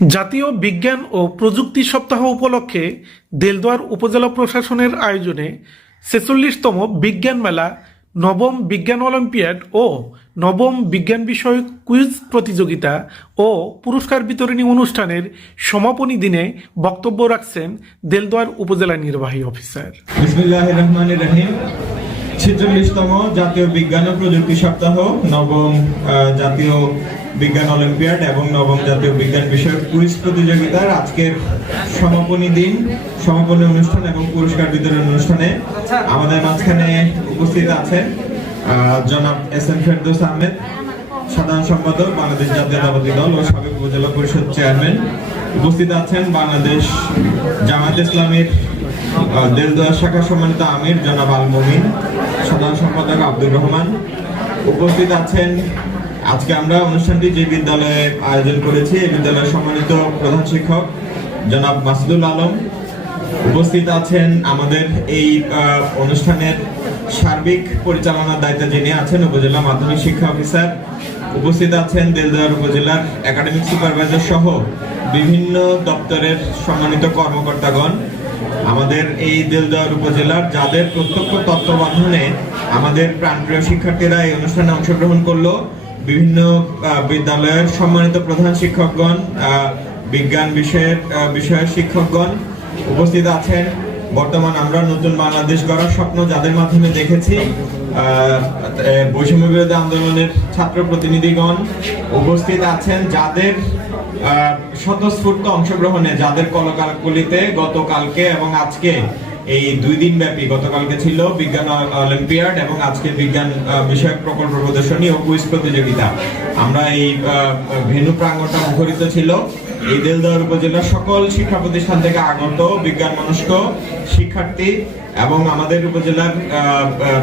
জাতীয় বিজ্ঞান ও প্রযুক্তি সপ্তাহ উপলক্ষে দেলদুয়ার উপজেলা প্রশাসনের আয়োজনে ছেচল্লিশতম বিজ্ঞান মেলা, নবম বিজ্ঞান অলিম্পিয়াড ও নবম বিজ্ঞান বিষয়ক কুইজ প্রতিযোগিতা ও পুরস্কার বিতরণী অনুষ্ঠানের সমাপনী দিনে বক্তব্য রাখছেন দেলদুয়ার উপজেলা নির্বাহী অফিসার। ছেচল্লিশতম জাতীয় বিজ্ঞান ও প্রযুক্তি সপ্তাহ, নবম জাতীয় বিজ্ঞান অলিম্পিয়াড এবং নবম জাতীয় বিজ্ঞান বিষয়ক কুইজ প্রতিযোগিতার আজকের সমাপনী দিন, সমাপনী অনুষ্ঠান এবং পুরস্কার বিতরণ অনুষ্ঠানে আমাদের মাঝখানে উপস্থিত আছেন জনাব এস এম ফেরদৌস আহমেদ, সাধারণ সম্পাদক, বাংলাদেশ জাতীয়তাবাদী দল ও সাবেক উপজেলা পরিষদ চেয়ারম্যান। উপস্থিত আছেন বাংলাদেশ জামায়াত ইসলামের দেলদুয়া শাখা সম্মানিত আমির জনাব আল মমিন, সাধারণ সম্পাদক আব্দুর রহমান। উপস্থিত আছেন আজকে আমরা অনুষ্ঠানটি যে বিদ্যালয়ে আয়োজন করেছি, এই বিদ্যালয়ের সম্মানিত প্রধান শিক্ষক জনাব মাসুদুল আলম উপস্থিত আছেন আমাদের এই অনুষ্ঠানের সার্বিক পরিচালনার দায়িত্বে যিনি আছেন উপজেলা মাধ্যমিক শিক্ষা অফিসার। উপস্থিত আছেন দেলদুয়ার উপজেলার একাডেমিক সুপারভাইজার সহ বিভিন্ন দপ্তরের সম্মানিত কর্মকর্তাগণ। আমাদের এই দেলদুয়ার উপজেলার যাদের প্রত্যক্ষ তত্ত্বাবধানে আমাদের প্রাণপ্রিয় শিক্ষার্থীরা এই অনুষ্ঠানে অংশগ্রহণ করল বিভিন্ন বিদ্যালয়ের সম্মানিত প্রধান শিক্ষকগণ বিজ্ঞান বিষয়ের বিষয়ের শিক্ষকগণ উপস্থিত আছেন। বর্তমান আমরা নতুন বাংলাদেশ গড়ার স্বপ্ন যাদের মাধ্যমে দেখেছি বৈষম্য বিরোধী আন্দোলনের ছাত্র প্রতিনিধিগণ উপস্থিত আছেন যাদের স্বতঃস্ফূর্ত অংশগ্রহণে, যাদের কলকাকলিতে গতকালকে এবং আজকে এই দুই দিন ব্যাপী গতকালকে ছিল বিজ্ঞান অলিম্পিয়াড এবং আজকে বিজ্ঞান বিষয়ক প্রকল্প প্রদর্শনী ও কুইজ প্রতিযোগিতা। আমরা এই ভেন্যু প্রাঙ্গণটা মুখরিত ছিল। এই দেলদুয়ার উপজেলার সকল শিক্ষা প্রতিষ্ঠান থেকে আগত বিজ্ঞান মনস্ক শিক্ষার্থী এবং আমাদের উপজেলার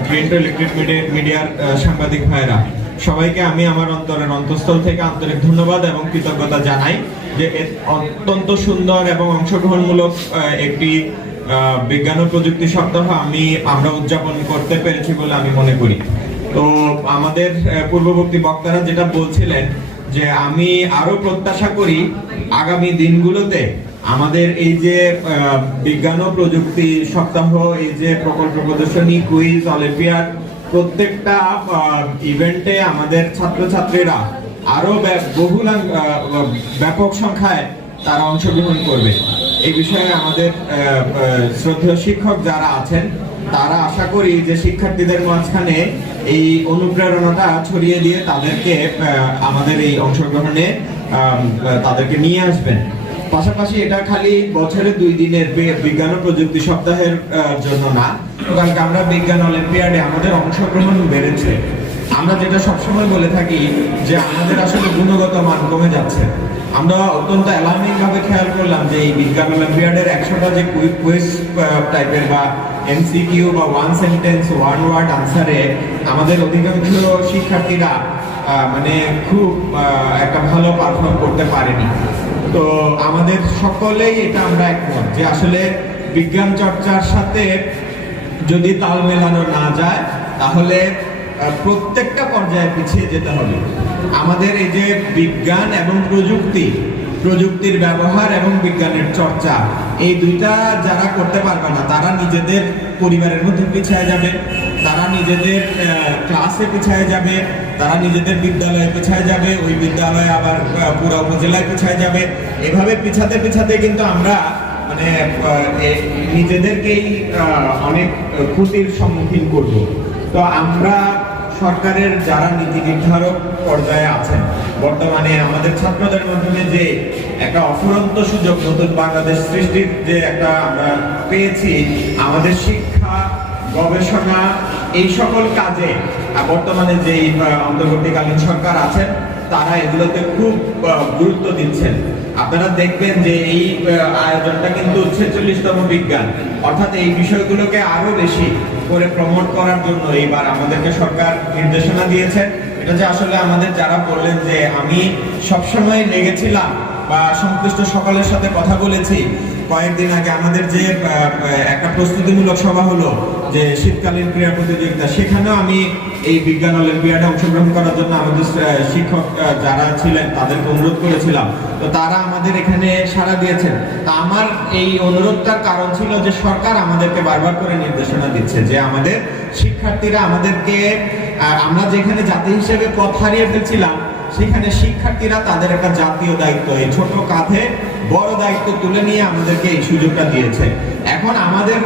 প্রিন্ট ইলেকট্রিক মিডিয়ার সাংবাদিক ভাইরা সবাইকে আমি আমার অন্তরের অন্তঃস্থল থেকে আন্তরিক ধন্যবাদ এবং কৃতজ্ঞতা জানাই যে অত্যন্ত সুন্দর এবং অংশগ্রহণমূলক একটি বিজ্ঞান ও প্রযুক্তি সপ্তাহ আমি আমরা উদযাপন করতে পেরেছি বলে আমি মনে করি। তো আমাদের পূর্ববর্তী বক্তারা যেটা বলছিলেন যে আমি আরও প্রত্যাশা করি আগামী দিনগুলোতে আমাদের এই যে বিজ্ঞান ও প্রযুক্তি সপ্তাহ, এই যে প্রকল্প প্রদর্শনী, কুইজ, অলিম্পিয়াড, প্রত্যেকটা ইভেন্টে আমাদের ছাত্রছাত্রীরা আরও বহুলাং ব্যাপক সংখ্যায় তারা অংশগ্রহণ করবে। এই বিষয়ে আমাদের শ্রদ্ধেয় শিক্ষক যারা আছেন, তারা আশা করি যে শিক্ষার্থীদের মাঝখানে এই অনুপ্রেরণাটা ছড়িয়ে দিয়ে তাদেরকে আমাদের এই অংশগ্রহণে তাদেরকে নিয়ে আসবেন। পাশাপাশি এটা খালি বছরে দুই দিনের বিজ্ঞান ও প্রযুক্তি সপ্তাহের জন্য না কারণ আমরা বিজ্ঞান অলিম্পিয়াডে আমাদের অংশগ্রহণ বেড়েছে। আমরা যেটা সবসময় বলে থাকি যে আমাদের আসলে গুণগত মান কমে যাচ্ছে। আমরা অত্যন্ত অ্যালার্মিং ভাবে খেয়াল করলাম যে এই বিজ্ঞান অলিম্পিয়াডের একশোটা যে কুইজ টাইপের বা এমসিকিউ বা ওয়ান সেন্টেন্স ওয়ান ওয়ার্ড আনসারে আমাদের অধিকাংশ শিক্ষার্থীরা মানে খুব একটা ভালো পারফর্ম করতে পারেনি। তো আমাদের সকলেই এটা আমরা একমত যে আসলে বিজ্ঞান চর্চার সাথে যদি তাল মেলানো না যায়, তাহলে প্রত্যেকটা পর্যায়ে পিছিয়ে যেতে হবে। আমাদের এই যে বিজ্ঞান এবং প্রযুক্তি, প্রযুক্তির ব্যবহার এবং বিজ্ঞানের চর্চা, এই দুইটা যারা করতে পারবে না, তারা নিজেদের পরিবারের মধ্যে পিছিয়ে যাবে, তারা নিজেদের ক্লাসে পিছিয়ে যাবে, তারা নিজেদের বিদ্যালয়ে পিছিয়ে যাবে, ওই বিদ্যালয়ে আবার পুরো উপজেলায় পিছিয়ে যাবে। এভাবে পিছাতে পিছাতে কিন্তু আমরা মানে নিজেদেরকেই অনেক ক্ষতির সম্মুখীন করব। তো আমরা সরকারের যারা নীতি নির্ধারক পর্যায়ে আছেন বর্তমানে আমাদের ছাত্রদের মাধ্যমে যে একটা অফুরন্ত সুযোগ নতুন বাংলাদেশ সৃষ্টির যে একটা আমরা পেয়েছি আমাদের শিক্ষা গবেষণা এই সকল কাজে বর্তমানে আহ, অন্তর্বর্তীকালীন সরকার আছেন তারা এগুলোতে খুব গুরুত্ব দিচ্ছেন। আপনারা দেখবেন যে এই আয়োজনটা কিন্তু ছেচল্লিশতম বিজ্ঞান। অর্থাৎ এই বিষয়গুলোকে আরও বেশি করে প্রমোট করার জন্য এইবার আমাদেরকে সরকার নির্দেশনা দিয়েছেন। এটা যে আসলে আমাদের যারা বললেন যে আমি সবসময় লেগেছিলাম বা সংশ্লিষ্ট সকলের সাথে কথা বলেছি। কয়েকদিন আগে আমাদের যে একটা প্রস্তুতিমূলক সভা হলো যে শীতকালীন ক্রীড়া প্রতিযোগিতা, সেখানেও আমি এই বিজ্ঞান অলিম্পিয়াডে অংশগ্রহণ করার জন্য আমাদের শিক্ষক যারা ছিলেন তাদেরকে অনুরোধ করেছিলাম। তো তারা আমাদের এখানে সাড়া দিয়েছেন। তা আমার এই অনুরোধটার কারণ ছিল যে সরকার আমাদেরকে বারবার করে নির্দেশনা দিচ্ছে যে আমাদের শিক্ষার্থীরা আমাদেরকে আমরা যেখানে জাতি হিসেবে পথ হারিয়ে ফেলছিলাম, সেখানে শিক্ষার্থীরা তাদের একটা জাতীয় দায়িত্ব, এই ছোট কাঁধে বড় দায়িত্ব তুলে নিয়ে আমাদেরকে এই সুযোগটা দিয়েছে। এখন আমাদের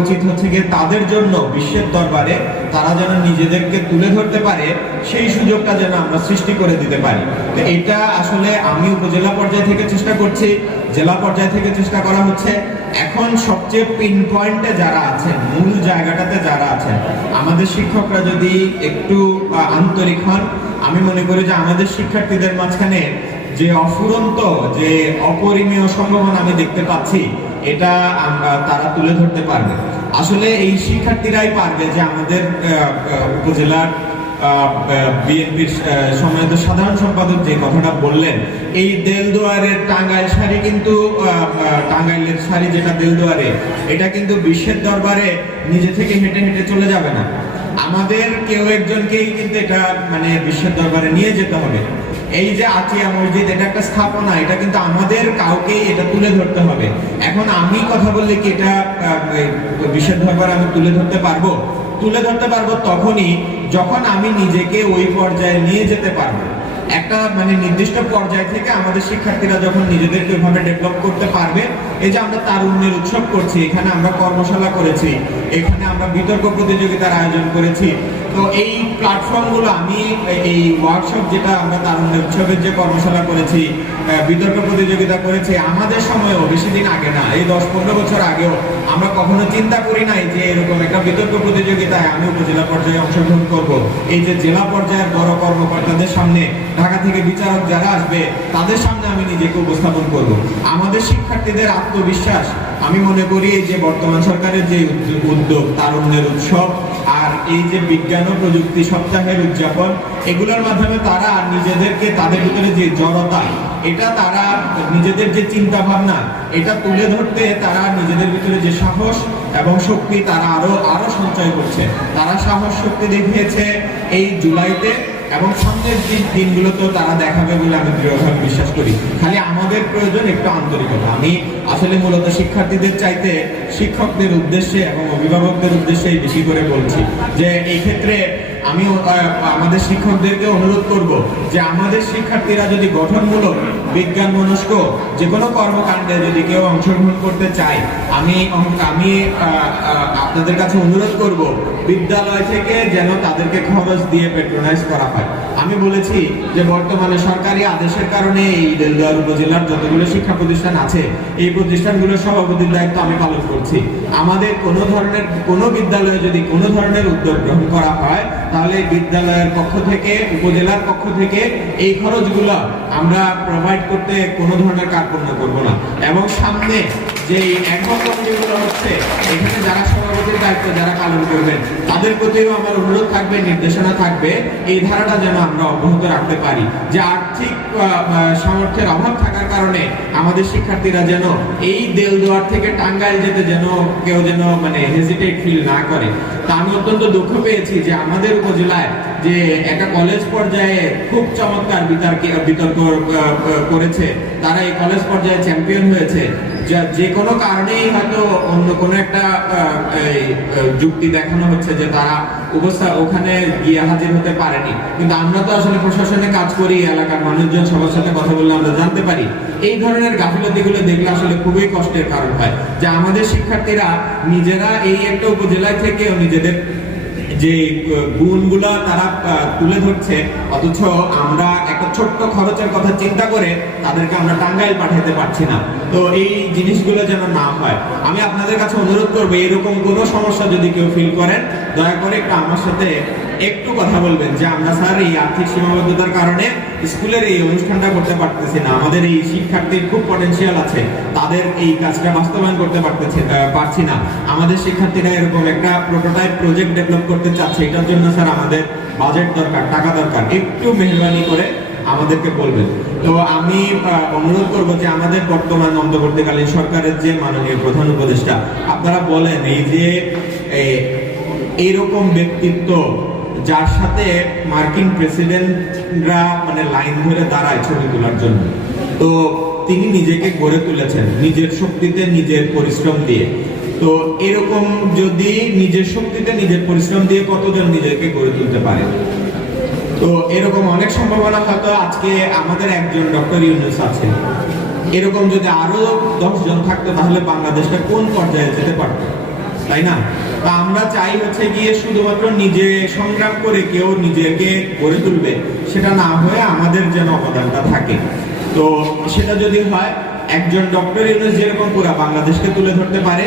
উচিত হচ্ছে গিয়ে তাদের জন্য বিশ্বের দরবারে তারা যেন নিজেদেরকে তুলে ধরতে পারে, সেই সুযোগটা যেন আমরা সৃষ্টি করে দিতে পারি। তো এটা আসলে আমি উপজেলা পর্যায় থেকে চেষ্টা করছি, জেলা পর্যায় থেকে চেষ্টা করা হচ্ছে। এখন সবচেয়ে পিন পয়েন্টে যারা আছেন, মূল জায়গাটাতে যারা আছেন, আমাদের শিক্ষকরা যদি একটু আন্তরিক হন, আমি মনে করি যে আমাদের শিক্ষার্থীদের মাঝখানে যে অফুরন্ত, যে অপরিমীয় সম্ভাবনা আমি দেখতে পাচ্ছি এটা তারা তুলে ধরতে পারবে। আসলে এই শিক্ষার্থীরাই পারবে যে আমাদের উপজেলার বিএনপির সম্মানিত সাধারণ সম্পাদক যে কথাটা বললেন, এই দেলদুয়ারের টাঙ্গাইল শাড়ি কিন্তু টাঙ্গাইলের শাড়ি যেটা দেলদুয়ারে, এটা কিন্তু বিশ্বের দরবারে নিজে থেকে হেঁটে হেঁটে চলে যাবে না। আমাদের কেউ একজনকেই কিন্তু এটা মানে বিশ্বের দরবারে নিয়ে যেতে হবে। এই যে আচিয়া মসজিদ, এটা একটা স্থাপনা, এটা কিন্তু আমাদের কাউকেই এটা তুলে ধরতে হবে। এখন আমি কথা বললে কি এটা এই আমি তুলে ধরতে পারব? তুলে ধরতে পারব তখনই যখন আমি নিজেকে ওই পর্যায়ে নিয়ে যেতে পারব। একটা মানে নির্দিষ্ট পর্যায় থেকে আমাদের শিক্ষার্থীরা যখন নিজেদেরকে ওইভাবে ডেভেলপ করতে পারবে, এই যে আমরা তারুণ্যের উৎসব করছি, এখানে আমরা কর্মশালা করেছি, এখানে আমরা বিতর্ক প্রতিযোগিতার আয়োজন করেছি তো এই প্ল্যাটফর্মগুলো আমি, এই ওয়ার্কশপ যেটা আমরা তারুণ্য উৎসবের যে কর্মশালা করেছি বিতর্ক প্রতিযোগিতা করেছি, আমাদের সময়ও, বেশি দিন আগে না, এই দশ পনেরো বছর আগেও আমরা কখনো চিন্তা করি নাই যে এরকম একটা বিতর্ক প্রতিযোগিতায় আমি উপজেলা পর্যায়ে অংশগ্রহণ করব। এই যে জেলা পর্যায়ের বড় কর্মকর্তাদের সামনে ঢাকা থেকে বিচারক যারা আসবে, তাদের সামনে আমি নিজেকে উপস্থাপন করব। আমাদের শিক্ষার্থীদের আত্মবিশ্বাস, আমি মনে করি এই যে বর্তমান সরকারের যে উদ্যোগ- তারুণ্যের উৎসব, আর এই যে বিজ্ঞান ও প্রযুক্তি সপ্তাহের উদযাপন, এগুলোর মাধ্যমে তারা নিজেদেরকে, তাদের ভিতরে যে জড়তা, এটা তারা নিজেদের যে চিন্তা ভাবনা এটা তুলে ধরতে তারা নিজেদের ভিতরে যে সাহস এবং শক্তি তারা আরও আরও সঞ্চয় করছে। তারা সাহস শক্তি দেখিয়েছে এই জুলাইতে এবং সামনের দিন, দিনগুলোতেও তারা দেখাবে বলে আমি দৃঢ়ভাবে বিশ্বাস করি। খালি আমাদের প্রয়োজন একটু আন্তরিকতা। আমি আসলে মূলত শিক্ষার্থীদের চাইতে শিক্ষকদের উদ্দেশ্যে এবং অভিভাবকদের উদ্দেশ্যে বেশি করে বলছি যে, এই ক্ষেত্রে আমি আমাদের শিক্ষকদেরকে অনুরোধ করব যে আমাদের শিক্ষার্থীরা যদি গঠনমূলক বিজ্ঞান মনস্ক যে কোনো কর্মকাণ্ডে যদি কেউ অংশগ্রহণ করতে চায়, আমি আমি আপনাদের কাছে অনুরোধ করব বিদ্যালয় থেকে যেন তাদেরকে খরচ দিয়ে পেট্রোনাইজ করা হয়। আমি বলেছি যে বর্তমানে সরকারি আদেশের কারণে এই দেলদুয়ার উপজেলার যতগুলো শিক্ষা প্রতিষ্ঠান আছে, এই প্রতিষ্ঠানগুলোর সভাপতির দায়িত্ব আমি পালন করছি। আমাদের কোনো ধরনের, কোনো বিদ্যালয়ে যদি কোনো ধরনের উদ্যোগ গ্রহণ করা হয় তাহলে বিদ্যালয়ের পক্ষ থেকে, উপজেলার পক্ষ থেকে এই খরচগুলো আমরা প্রোভাইড করতে কোনো ধরনের কার্পণ্য করব না। এবং সামনে যে একক কমিটিগুলো হচ্ছে, এখানে যারা সভাপতির দায়িত্ব, যারা পালন করবেন, তাদের প্রতিও আমার অনুরোধ থাকবে, নির্দেশনা থাকবে, এই ধারাটা যেন আমরা অব্যাহত রাখতে পারি। যে আর্থিক সামর্থ্যের অভাব থাকার কারণে আমাদের শিক্ষার্থীরা যেন এই দেলদুয়ার থেকে টাঙ্গাইল যেতে যেন কেউ যেন মানে হেজিটেট ফিল না করে। তা আমি অত্যন্ত দুঃখ পেয়েছি যে আমাদের উপজেলায় যে একটা কলেজ পর্যায়ে খুব চমৎকার বিতর্ক করেছে। তারা এই কলেজ পর্যায়ে চ্যাম্পিয়ন হয়েছে। যা- কোনো কারণেই হয়তো অন্য কোনো একটা যুক্তি দেখানো হচ্ছে যে তারা অবস্থা ওখানে গিয়ে হাজির হতে পারেনি। কিন্তু আমরা তো আসলে প্রশাসনে কাজ করি, এলাকার মানুষজন সবার সাথে কথা বললে আমরা জানতে পারি। এই ধরনের গাফিলতিগুলো দেখলে আসলে খুবই কষ্টের কারণ হয়। যে আমাদের শিক্ষার্থীরা নিজেরা এই একটা উপজেলায় থেকেও নিজেদের যে গুণগুলো তারা তুলে ধরছে, অথচ আমরা একটা ছোট্ট খরচের কথা চিন্তা করে তাদেরকে আমরা টাঙ্গাইল পাঠাতে পারছি না। তো এই জিনিসগুলো যেন না হয়। আমি আপনাদের কাছে অনুরোধ করব, এরকম কোনো সমস্যা যদি কেউ ফিল করেন, দয়া করে একটু আমার সাথে একটু কথা বলবেন যে আমরা স্যার এই আর্থিক সীমাবদ্ধতার কারণে স্কুলের এই অনুষ্ঠানটা করতে পারতেছি না। আমাদের এই শিক্ষার্থীর খুব পটেনশিয়াল আছে। তাদের এই কাজটা বাস্তবায়ন করতে পারতেছে পারছি না। আমাদের শিক্ষার্থীরা এরকম একটা প্রোটোটাইপ প্রজেক্ট ডেভেলপ করতে চাচ্ছে, এটার জন্য স্যার আমাদের বাজেট দরকার, টাকা দরকার। একটু মেহরবানি করে আমাদেরকে বলবেন। তো আমি অনুরোধ করব যে আমাদের বর্তমান অন্তর্বর্তীকালীন সরকারের যে মাননীয় প্রধান উপদেষ্টা, আপনারা বলেন এই যে এইরকম ব্যক্তিত্ব যার সাথে মার্কিন প্রেসিডেন্টরা মানে লাইন ধরে দাঁড়ায় ছবি তোলার জন্য। তো তিনি নিজেকে গড়ে তুলেছেন, নিজের শক্তিতে নিজের পরিশ্রম দিয়ে। তো এরকম যদি নিজের শক্তিতে নিজের পরিশ্রম দিয়ে কতজন নিজেকে গড়ে তুলতে পারে? তো এরকম অনেক সম্ভাবনা হয়তো আজকে আমাদের একজন ডক্টর ইউনুস আছে এরকম যদি আরও দশ জন থাকতো, তাহলে বাংলাদেশটা কোন পর্যায়ে যেতে পারতো? তাই না? তা আমরা চাই হচ্ছে গিয়ে শুধুমাত্র নিজে সংগ্রাম করে কেউ নিজেকে গড়ে তুলবে, সেটা না হয়ে আমাদের যেন অবদানটা থাকে। তো সেটা যদি হয়, একজন ডক্টর ইউনুস যেরকম পুরো বাংলাদেশকে তুলে ধরতে পারে,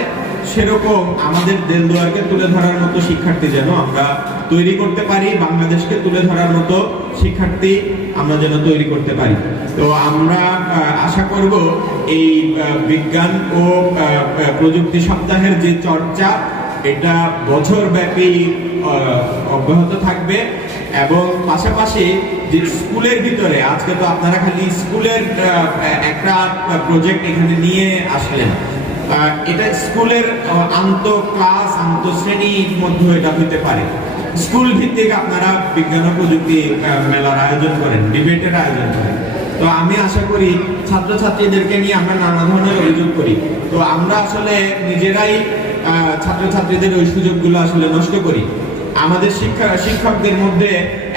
সেরকম আমাদের দেলদুয়ারকে তুলে ধরার মতো শিক্ষার্থী যেন আমরা তৈরি করতে পারি, বাংলাদেশকে তুলে ধরার মতো শিক্ষার্থী আমরা যেন তৈরি করতে পারি। তো আমরা আশা করব এই বিজ্ঞান ও প্রযুক্তি সপ্তাহের যে চর্চা এটা বছর ব্যাপী অব্যাহত থাকবে এবং পাশাপাশি যে স্কুলের ভিতরে, আজকে তো আপনারা খালি স্কুলের একটা প্রজেক্ট এখানে নিয়ে আসলেন। এটা স্কুলের আন্ত ক্লাস, আন্ত শ্রেণির মধ্যে এটা হতে পারে। স্কুল ভিত্তিক আপনারা বিজ্ঞান ও প্রযুক্তি মেলার আয়োজন করেন, ডিবেটের আয়োজন করেন। তো আমি আশা করি ছাত্রছাত্রীদেরকে নিয়ে আমরা নানা ধরনের অভিযোগ করি। তো আমরা আসলে নিজেরাই ছাত্রছাত্রীদের ওই সুযোগগুলো আসলে নষ্ট করি। আমাদের শিক্ষা, শিক্ষকদের মধ্যে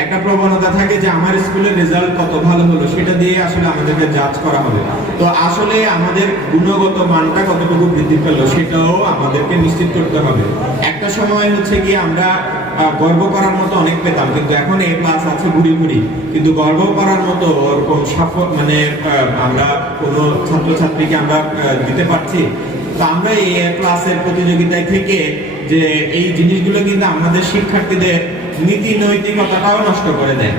একটা প্রবণতা থাকে যে আমার স্কুলের রেজাল্ট কত ভালো হলো, সেটা দিয়ে আসলে আমাদেরকে জাজ করা হবে। তো আসলে আমাদের গুণগত মানটা কতটুকু বৃদ্ধি পেল, সেটাও আমাদেরকে নিশ্চিত করতে হবে। একটা সময় হচ্ছে কি আমরা গর্ব করার মতো অনেক পেতাম, কিন্তু এখন এ প্লাস আছে ঘুরি ঘুরি। কিন্তু গর্ব করার মতো ওরকম সাফল্য মানে আমরা কোনো ছাত্রছাত্রীকে আমরা দিতে পারছি আমরা এই ক্লাসের প্রতিযোগিতায় থেকে যে এই জিনিসগুলো কিন্তু আমাদের শিক্ষার্থীদের নীতি নৈতিকতাটাও নষ্ট করে দেয়।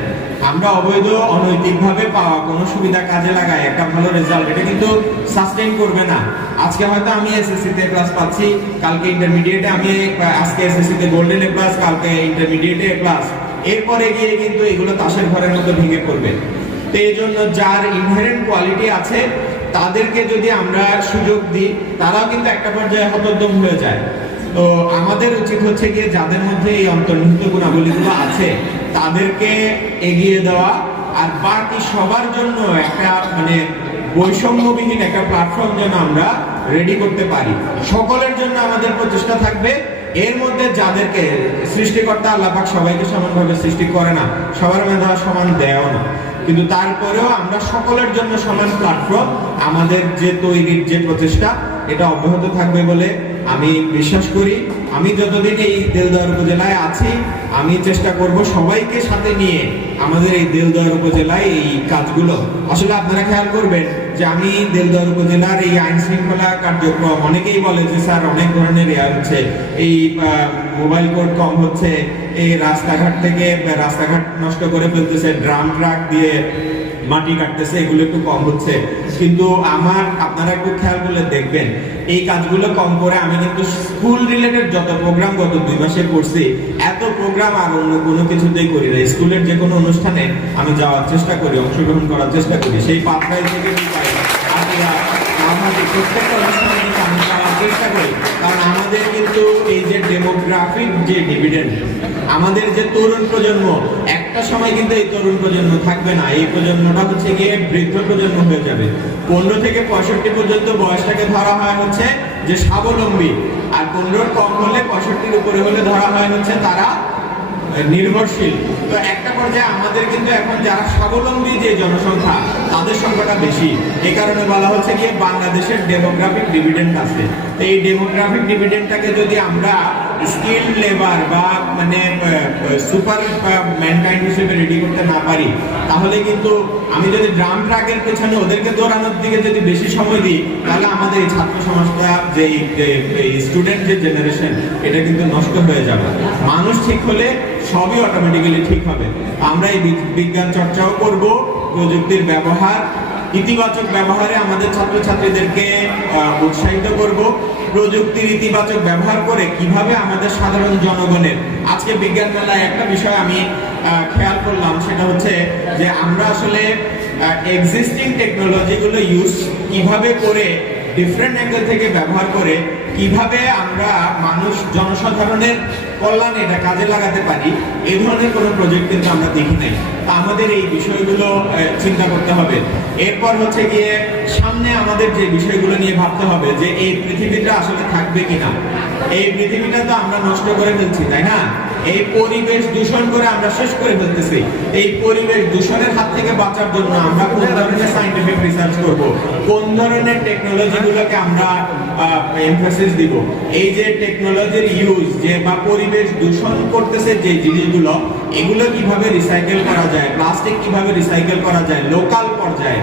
আমরা অবৈধ, অনৈতিকভাবে পাওয়া কোনো সুবিধা কাজে লাগাই, একটা ভালো রেজাল্ট এটা কিন্তু সাস্টেইন করবে না। আজকে হয়তো আমি এসএসসি তে ক্লাস পাচ্ছি, কালকে ইন্টারমিডিয়েটে আমি, আজকে এসএসসি তে গোল্ডেন এ প্লাস কালকে ইন্টারমিডিয়েটে এ প্লাস এরপরে গিয়ে কিন্তু এগুলো তাসের ঘরের মতো ভেঙে পড়বে। তো এই জন্য যার ইনহেরেন্ট কোয়ালিটি আছে তাদেরকে যদি আমরা সুযোগ দিই, তারাও কিন্তু একটা পর্যায়ে হতোদ্যম হয়ে যায়। তো আমাদের উচিত হচ্ছে গিয়ে যাদের মধ্যে এই অন্তর্নিহিত গুণাবলীগুলো আছে, তাদেরকে এগিয়ে দেওয়া আর বাকি সবার জন্য একটা মানে বৈষম্যবিহীন একটা প্ল্যাটফর্ম যেন আমরা রেডি করতে পারি। সকলের জন্য আমাদের প্রচেষ্টা থাকবে। এর মধ্যে যাদেরকে সৃষ্টিকর্তা আল্লাপাক সবাইকে সমানভাবে সৃষ্টি করে না, সবার মেধা সমান দেয়ও না। কিন্তু তারপরেও আমরা সকলের জন্য সমান প্ল্যাটফর্ম আমাদের যে তৈরির যে প্রচেষ্টা, এটা অব্যাহত থাকবে বলে আমি বিশ্বাস করি। আমি যতদিন এই দেলদুয়ার উপজেলায় আছি, আমি চেষ্টা করব সবাইকে সাথে নিয়ে আমাদের এই দেলদুয়ার উপজেলায় এই কাজগুলো। আসলে আপনারা খেয়াল করবেন যে আমি দেলদুয়ার উপজেলার এই আইন শৃঙ্খলা কার্যক্রম, অনেকেই বলে যে, স্যার, অনেক ধরনের ইয়া হচ্ছে। এই মোবাইল কোড কম হচ্ছে। এই রাস্তাঘাট থেকে, রাস্তাঘাট নষ্ট করে ফেলতেছে। ড্রাম ট্রাক দিয়ে মাটি কাটতেছে, এগুলো একটু কম হচ্ছে। কিন্তু আমার, আপনারা একটু খেয়াল করলে দেখবেন, এই কাজগুলো কম করে আমি কিন্তু স্কুল রিলেটেড যত প্রোগ্রাম গত দুই মাসে করছি, এত প্রোগ্রাম আর অন্য কোনো কিছুতেই করি না। স্কুলের যে কোনো অনুষ্ঠানে আমি যাওয়ার চেষ্টা করি, অংশগ্রহণ করার চেষ্টা করি। সেই পাত্রায় থেকে আমাদের প্রত্যেকটা অনুষ্ঠানে চেষ্টা করি। কারণ আমাদের কিন্তু এই যে ডেমোগ্রাফিক যে ডিভিডেন্ড আমাদের যে তরুণ প্রজন্ম, একটা সময় কিন্তু এই তরুণ প্রজন্ম থাকবে না। এই প্রজন্মটা হচ্ছে গিয়ে বৃদ্ধ প্রজন্ম হয়ে যাবে। পনেরো থেকে পঁয়ষট্টি পর্যন্ত বয়সটাকে ধরা হয় হচ্ছে যে স্বাবলম্বী। আর পনেরোর কম হলে পঁয়ষট্টির উপরে হলে ধরা হয় হচ্ছে তারা নির্ভরশীল। তো একটা পর্যায়ে আমাদের কিন্তু এখন যারা স্বাবলম্বী যে জনসংখ্যা, তাদের সংখ্যাটা বেশি। এই কারণে বলা হচ্ছে গিয়ে বাংলাদেশের ডেমোগ্রাফিক ডিভিডেন্ট আছে। তো এই ডেমোগ্রাফিক ডিভিডেন্টটাকে যদি আমরা স্কিল লেবার বা মানে সুপার ম্যানকাইন্ড হিসেবে রেডি করতে না পারি, তাহলে কিন্তু আমি যদি ড্রাম ট্রাকের পেছনে ওদেরকে দৌড়ানোর দিকে যদি বেশি সময় দিই, তাহলে আমাদের এই ছাত্র সমাজটা, যে স্টুডেন্ট যে জেনারেশন এটা কিন্তু নষ্ট হয়ে যাবে। মানুষ ঠিক হলে সবই অটোমেটিক্যালি ঠিক হবে। আমরা এই বিজ্ঞান চর্চাও করব, প্রযুক্তির ব্যবহার ইতিবাচক ব্যবহারে আমাদের ছাত্রছাত্রীদেরকে উৎসাহিত করব। প্রযুক্তির ইতিবাচক ব্যবহার করে কীভাবে আমাদের সাধারণ জনগণের, আজকে বিজ্ঞান মেলায় একটা বিষয় আমি খেয়াল করলাম, সেটা হচ্ছে যে আমরা আসলে এক্সিস্টিং টেকনোলজিগুলো ইউজ কীভাবে করে ডিফারেন্ট অ্যাঙ্গেল থেকে ব্যবহার করে কীভাবে আমরা মানুষ জনসাধারণের কল্যাণে এটা কাজে লাগাতে পারি, এই ধরনের কোনো প্রজেক্ট কিন্তু আমরা দেখি নাই। তা আমাদের এই বিষয়গুলো চিন্তা করতে হবে। এরপর হচ্ছে গিয়ে সামনে আমাদের যে বিষয়গুলো নিয়ে ভাবতে হবে যে এই পৃথিবীটা আসলে থাকবে কিনা। এই পৃথিবীটা তো আমরা নষ্ট করে ফেলছি, তাই না? এই পরিবেশ দূষণ করে আমরা শেষ করে ফেলতেছি। এই পরিবেশ দূষণের হাত থেকে বাঁচার জন্য আমরা কোন ধরনের সাইন্টিফিক রিসার্চ করব? কোন ধরনের টেকনোলজি গুলোকে আমরা এমফাসিস দিব। এই যে টেকনোলজির ইউজ যে বা পরিবেশ দূষণ করতেছে যে জিনিসগুলো, এগুলো কীভাবে রিসাইকেল করা যায়? প্লাস্টিক কীভাবে রিসাইকেল করা যায়? লোকাল পর্যায়ে।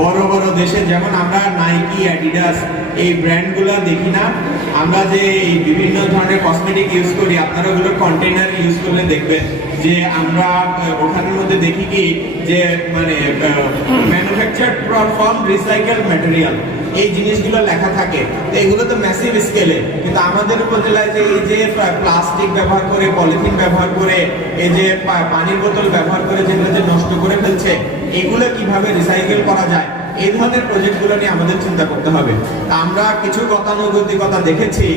বড় বড় দেশে যেমন আমরা নাইকি অ্যাডিডাস এই ব্র্যান্ডগুলো দেখি না, আমরা যে এই বিভিন্ন ধরনের কসমেটিক ইউজ করি, আপনারা ওগুলো কন্টেনার ইউজ করলে দেখবেন যে আমরা ওখানের মধ্যে দেখি কি, যে মানে ম্যানুফ্যাকচার ফ্রম রিসাইকেল ম্যাটেরিয়াল এই জিনিসগুলো লেখা থাকে। তো এগুলো তো ম্যাসিভ স্কেলে কিন্তু আমাদের উপজেলায় যে এই যে প্লাস্টিক ব্যবহার করে পলিথিন ব্যবহার করে, এই যে পানির বোতল ব্যবহার করে যেগুলো যে নষ্ট করে ফেলছে, এগুলো কীভাবে রিসাইকেল করা যায়? এই ধরনের প্রজেক্টগুলো নিয়ে আমাদের চিন্তা করতে হবে। আমরা কিছু গতানুগতিকতা দেখেছি।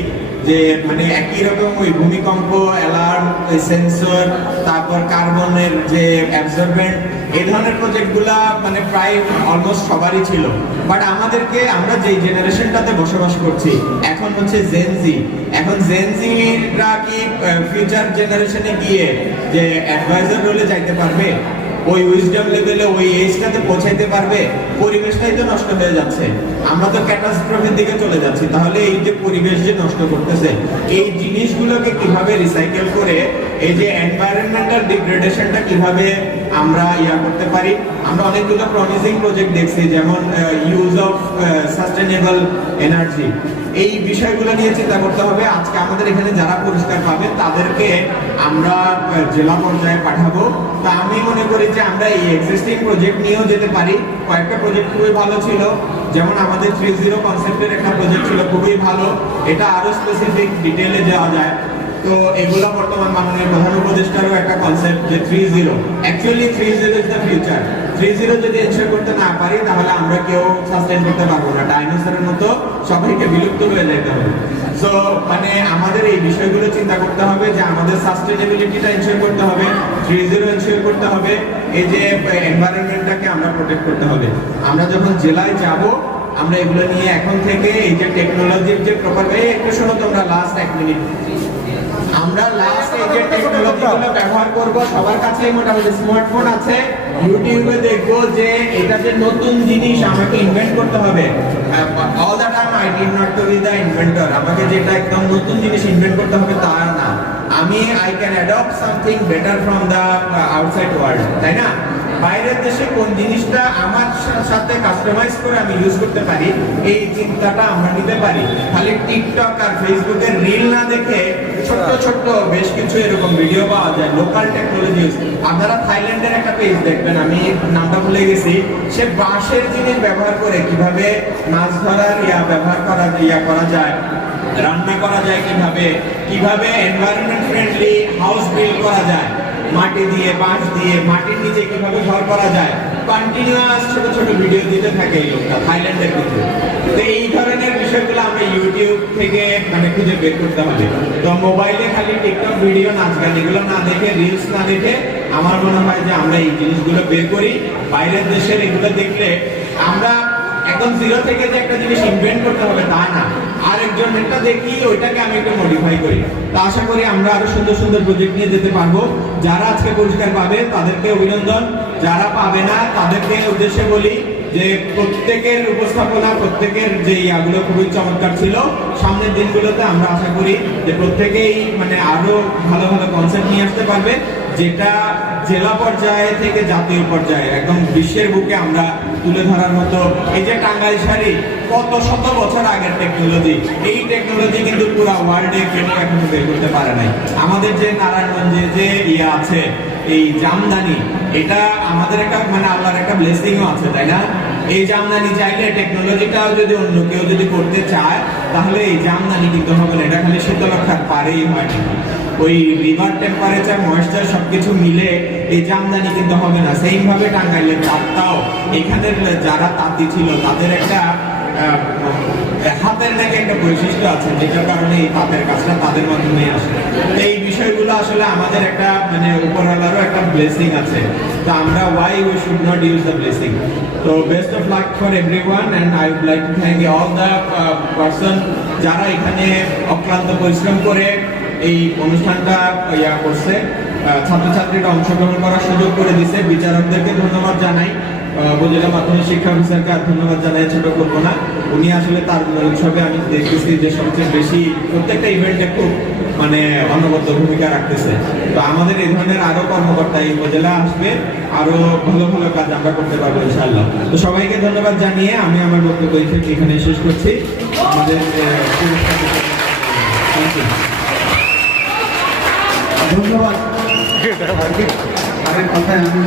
যে মানে একই রকম ওই ভূমিকম্প, অ্যালার্ম সেন্সর, তারপর কার্বনের যে অ্যাবজর্বেন্ট এই ধরনের প্রজেক্টগুলা মানে প্রায় অলমোস্ট সবারই ছিল। বাট আমাদেরকে আমরা যে জেনারেশনটাতে বসবাস করছি, এখন হচ্ছে জেনজি এখন জেনজিরা কি ফিউচার জেনারেশনে গিয়ে যে অ্যাডভাইজার রোলে যাইতে পারবে? ওই উইজডম লেভেলে ওই এজটাতে পৌঁছাইতে পারবে, পরিবেশটাই তো নষ্ট হয়ে যাচ্ছে। আমরা তো ক্যাটাস্ট্রফির দিকে চলে যাচ্ছি। তাহলে এই যে পরিবেশ যে নষ্ট করতেছে, এই জিনিসগুলোকে কীভাবে রিসাইকেল করে এই যে এনভায়রনমেন্টাল ডিগ্রেডেশনটা কীভাবে আমরা ইয়া করতে পারি? আমরা অনেকগুলো প্রমিসিং প্রজেক্ট দেখছি, যেমন ইউজ অফ সাস্টেনেবল এনার্জি এই বিষয়গুলো নিয়ে চিন্তা করতে হবে। আজকে আমাদের এখানে যারা পুরস্কার পাবে, তাদেরকে আমরা জেলা পর্যায়ে পাঠাবো। তা আমি মনে করি যে আমরা এই এক্সিস্টিং প্রজেক্ট নিয়েও যেতে পারি। কয়েকটা প্রজেক্ট খুবই ভালো ছিল। যেমন আমাদের থ্রি জিরো কনসেপ্টের একটা প্রজেক্ট ছিল, খুবই ভালো। এটা আরও স্পেসিফিক ডিটেলে যাওয়া যায়। তো এগুলো বর্তমান মাননীয় প্রধান উপদেষ্টারও একটা কনসেপ্ট যে three zero actually three zero is the future three zero যদি এনশিওর করতে না পারি, তাহলে আমরা কেউ সাস্টেন করতে পারব না। ডাইনোসরের মতো সবাইকে বিলুপ্ত হয়ে যেতে হবে। সো মানে আমাদের এই বিষয়গুলো চিন্তা করতে হবে যে আমাদের সাস্টেনেবিলিটিটা এনশিওর করতে হবে থ্রি জিরো এনশিওর করতে হবে, এই যে এনভায়রনমেন্টটাকে আমরা প্রোটেক্ট করতে হবে। আমরা যখন জেলায় যাব, আমরা এগুলো নিয়ে এখন থেকে এই যে টেকনোলজির যে প্রপার একটু শোনো তোমরা লাস্ট এক মিনিট আমরা লাস্ট এই ব্যবহার করব, সবার কাছেই মোটামুটি স্মার্টফোন আছে। ইউটিউবে দেখব যে এটা যে নতুন জিনিস আমাকে ইনভেন্ট করতে হবে। All the time I did not to be the inventor আমাকে যেটা একদম নতুন জিনিস ইনভেন্ট করতে হবে তা না। আমি I can adopt something better from the outside world তাই না? বাইরের দেশে কোন জিনিসটা আমার সাথে কাস্টমাইজ করে আমি ইউজ করতে পারি, এই চিন্তাটা আমরা নিতে পারি। খালি টিকটক আর ফেসবুকের রিল না দেখে ছোট্ট ছোট্ট বেশ কিছু এরকম ভিডিও পাওয়া যায় লোকাল আপনারা থাইল্যান্ডের একটা পেজ দেখবেন, আমি নামটা ভুলে গেছি, সে বাঁশের জিনিস ব্যবহার করে কীভাবে মাছ ধরার ইয়া ব্যবহার ইয়া করা যায় রান্না করা যায় কীভাবে কীভাবে এনভায়রনমেন্ট ফ্রেন্ডলি হাউস বিল্ড করা যায়, মাটি দিয়ে, বাঁশ দিয়ে, মাটির নিচে কীভাবে ঘর করা যায়। কন্টিনিউয়াস ছোট ছোট ভিডিও দিতে থাকে এই লোকটা, থাইল্যান্ডের কিন্তু তো এই ধরনের বিষয়গুলো আমরা ইউটিউব থেকে মানে খুঁজে বের করতে হবে তো মোবাইলে খালি টিকটক ভিডিও নাচ গান, এগুলো না দেখে রিলস না দেখে আমার মনে হয় যে আমরা এই জিনিসগুলো বের করি। বাইরের দেশের এগুলো দেখলে আমরা একদম জিরো থেকে যে একটা জিনিস ইনভেন্ট করতে হবে তা না। আরেকজন এটা দেখি, ওইটাকে আমি একটু মডিফাই করি। তা আশা করি আমরা আরও সুন্দর সুন্দর প্রজেক্ট নিয়ে যেতে পারব। যারা আজকে পুরস্কার পাবে তাদেরকে অভিনন্দন। যারা পাবে না তাদেরকে উদ্দেশ্যে বলি যে প্রত্যেকের উপস্থাপনা, প্রত্যেকের যে ইয়াগুলো খুবই চমৎকার ছিল, সামনের দিনগুলোতে আমরা আশা করি যে প্রত্যেকেই মানে আরও ভালো ভালো কনসেপ্ট নিয়ে আসতে পারবে, যেটা জেলা পর্যায়ে থেকে জাতীয় পর্যায়ে, একদম বিশ্বের বুকে আমরা তুলে ধরার মতো। এই যে টাঙ্গাইল শাড়ি, কত শত বছর আগের টেকনোলজি এই টেকনোলজি কিন্তু পুরো ওয়ার্ল্ডে কেউ এখনও বের করতে পারে নাই। আমাদের যে নারায়ণগঞ্জে যে ইয়ে আছে এই জামদানি, এটা আমাদের একটা মানে আল্লাহর একটা ব্লেসিংও আছে, তাই না? এই জামদানি চাইলে টেকনোলজিটাও যদি অন্য কেউ যদি করতে চায়, তাহলে এই জামদানি কিন্তু হবে না, এটা খালি শীতলক্ষার পারেই হয়। ওই রিভার টেম্পারেচার ময়েশ্চার সবকিছু মিলে এই জামদানি কিন্তু হবে না। সেইভাবে টাঙ্গাইলের তাঁতটাও এখানের যারা তাঁতি ছিল, তাদের একটা হাতের নাকি একটা বৈশিষ্ট্য আছে, যেটার কারণে এই তাঁতের কাজটা তাদের মাধ্যমে আসে। এই বিষয়গুলো আসলে আমাদের একটা মানে উপরওয়ালারও একটা ব্লেসিং আছে। তো আমরা why we should not use the blessing তো best of luck for everyone and I would like to thank all the person যারা এখানে অক্লান্ত পরিশ্রম করে এই অনুষ্ঠানটা ইয়া করছে। ছাত্রছাত্রীরা অংশগ্রহণ করার সুযোগ করে দিছে। বিচারকদেরকে ধন্যবাদ জানাই। উপজেলা মাধ্যমিক শিক্ষা অফিসারকে আর ধন্যবাদ জানাই, ছোট করব না। উনি আসলে তার উৎসবে আমি দেখতেছি যে সবচেয়ে বেশি প্রত্যেকটা ইভেন্টে খুব মানে অনবদ্য ভূমিকা রাখতেছে। তো আমাদের এই ধরনের আরও কর্মকর্তা এই উপজেলা আসবে আরও ভালো ভালো কাজ আমরা করতে পারব ইনশাআল্লাহ। তো সবাইকে ধন্যবাদ জানিয়ে আমি আমার বক্তব্য এখানে শেষ করছি। আমাদের. ধন্যবাদ। আরেক কথায় আমি